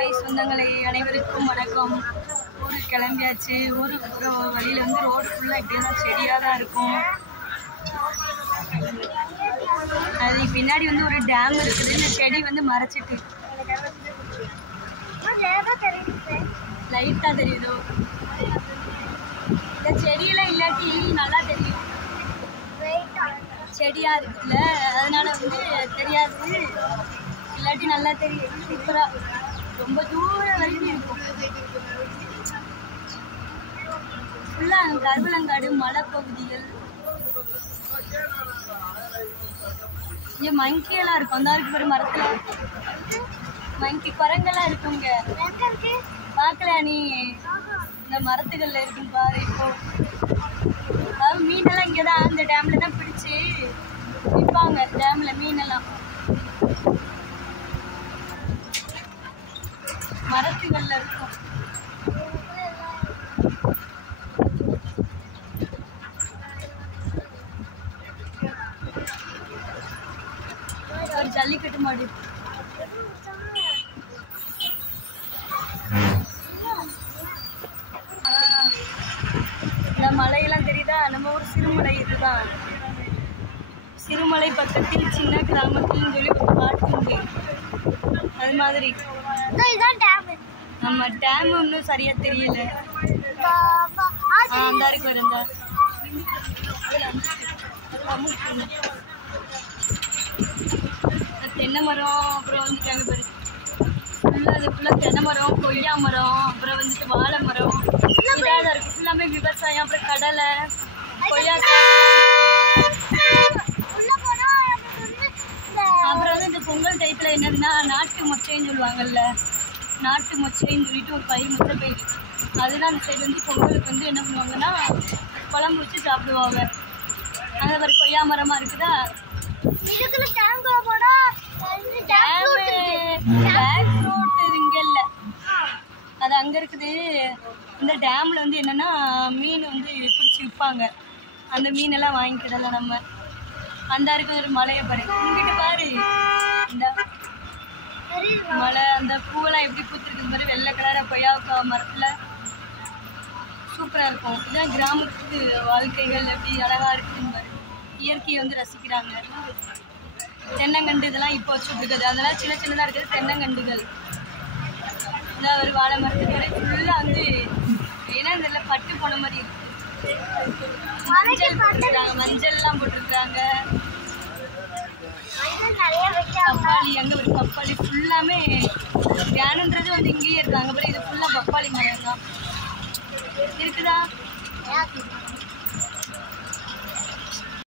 Hi சொந்தங்களே, அனைவருக்கும் வணக்கம். ஊருக்கு கிளம்பியாச்சு. ஊருக்கு போகிற வழியில் வந்து ரோடு ஃபுல்லாக இப்படியே தான் செடியாக தான் இருக்கும். அது பின்னாடி வந்து ஒரு டேம் இருக்குது. இந்த செடி வந்து மறைச்சிட்டு லைட்டாக தெரியுதோ. இந்த செடியெல்லாம் இல்லாட்டி நல்லா தெரியும். செடியாக இருக்குல்ல, அதனால வந்து தெரியாது. இல்லாட்டி நல்லா தெரியும். சூப்பராக ரொம்ப தூரம் வரைக்கும் இருக்கும். ஃபுல்லாக கருவலங்காடு மலைப்பகுதிகள். இங்கே மங்கியெல்லாம் இருக்கும். அந்த இருக்கு ஒரு மரத்தில் மங்கி குரங்கெல்லாம் இருக்குங்க. பார்க்கல நீ? இந்த மரத்துகளில் இருக்கும் பாரு. இப்போ அதாவது மீனெல்லாம் இங்கே தான் அந்த டேமில் தான் பிடிச்சி விற்பாங்க. டேமில் மீனெல்லாம் மரத்துகளில் இருக்கும். ஒரு ஜல்லிக்கட்டு மாடு. இந்த மலையெல்லாம் தெரியுதா? நம்ம ஊர் சிறுமலை இதுதான். சிறுமலை பக்கத்தில் சின்ன கிராமத்தில் சொல்லி ஒரு பாட்டு உண்டு. அது மாதிரி நம்ம டேம் இன்னும் சரியா தெரியல. அந்த இருக்கு இருந்தா தென்னை மரம். அப்புறம் வந்துட்டாங்க பாரு. ஃபுல்லாக அது ஃபுல்லாக தென்னை மரம், கொய்யா மரம், அப்புறம் வந்துட்டு வாழை மரம் இதாக தான் இருக்குது. ஃபுல்லாமே விவசாயம். அப்புறம் கடலை, கொய்யாக்காய். அப்புறம் வந்து இந்த பொங்கல் டயத்தில் என்னதுன்னா நாட்டு மொச்சைன்னு சொல்லுவாங்கல்ல. நாட்டு மொச்சைன்னு சொல்லிட்டு ஒரு பயிர், மொச்சை பயிர். அதுதான் அந்த சைடு வந்து பொங்கலுக்கு வந்து என்ன பண்ணுவாங்கன்னா குழம்பு வச்சு சாப்பிடுவாங்க. அங்கே ஒரு கொய்யா மரமாக இருக்குதா. இங்கே இல்லை, அது அங்கே இருக்குது. இந்த டேமில் வந்து என்னென்னா மீன் வந்து பிடிச்சி விற்பாங்க. அந்த மீனெல்லாம் வாங்கிக்கிடலாம் நம்ம. அந்த இருக்குது ஒரு மலையை பாரு. இங்கிட்டு பாரு இந்த மலை. அந்த பூவெல்லாம் எப்படி பூத்துருக்கு பாரு. வெள்ளை கலராக கொய்யாக்காய் மரத்தில் சூப்பராக இருக்கும். இதுதான் கிராமத்து வாழ்க்கைகள் எப்படி அழகாக இருக்குதுன்னு பாரு. இயற்கையை வந்து ரசிக்கிறாங்க. தென்னங்கண்டு இதெல்லாம் இப்போ வச்சுட்ருக்குது. அதெல்லாம் சின்ன சின்னதாக இருக்குது தென்னங்கண்டுகள். இதான் ஒரு வாழை மரத்துக்கு வரை ஃபுல்லாக வந்து ஏன்னா இதில் பட்டு போன மாதிரி இருக்குது. மஞ்சள் போட்டுருக்காங்க, மஞ்சள்லாம் போட்டிருக்காங்க. பப்பாளி, அங்கே ஒரு பப்பாளி ஃபுல்லாமே வேணுன்றது வந்து இங்கேயே இருக்காங்க. அப்புறம் இது ஃபுல்லாக பப்பாளி மரம் தான் இருக்குதா.